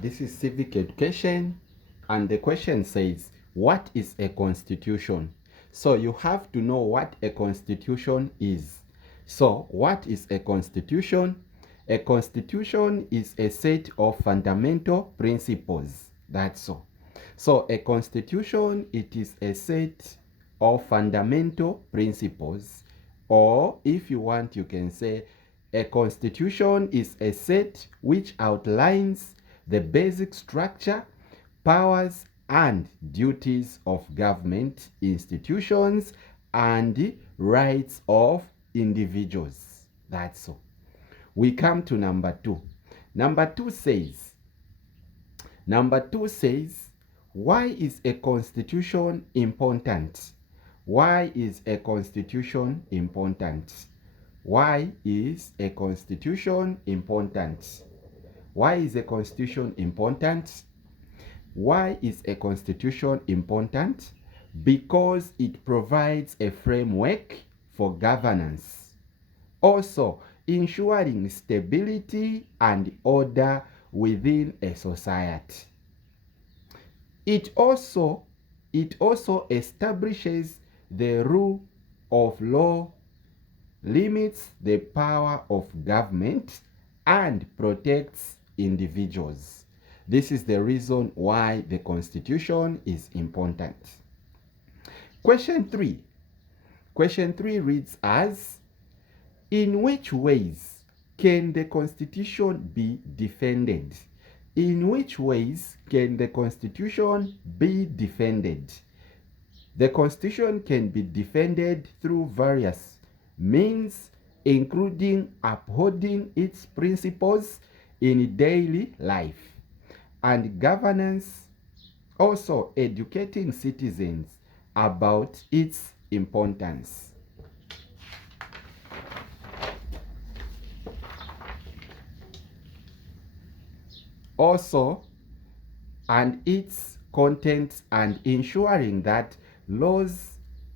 This is civic education, and the question says, what is a constitution? So you have to know what a constitution is. So what is a constitution? A constitution is a set of fundamental principles. That's all. So a constitution, it is a set of fundamental principles, or if you want, you can say a constitution is a set which outlines the basic structure, powers, and duties of government institutions and rights of individuals. That's all. We come to number two. Number two says, why is a constitution important? Why is a constitution important? Why is a constitution important? Why is a constitution important? Why is a constitution important? Because it provides a framework for governance. Also, ensuring stability and order within a society. It also establishes the rule of law, limits the power of government, and protects individuals. This is the reason why the Constitution is important. Question 3. Question 3 reads as, in which ways can the Constitution be defended? In which ways can the Constitution be defended? The Constitution can be defended through various means, including upholding its principles in daily life and governance, also educating citizens about its importance. Also, and its contents, and ensuring that laws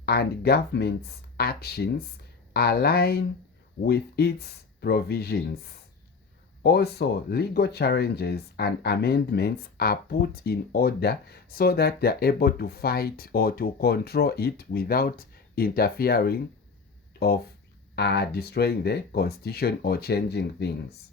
and government's actions align with its provisions. Also, legal challenges and amendments are put in order so that they're able to fight or to control it without interfering of destroying the constitution or changing things.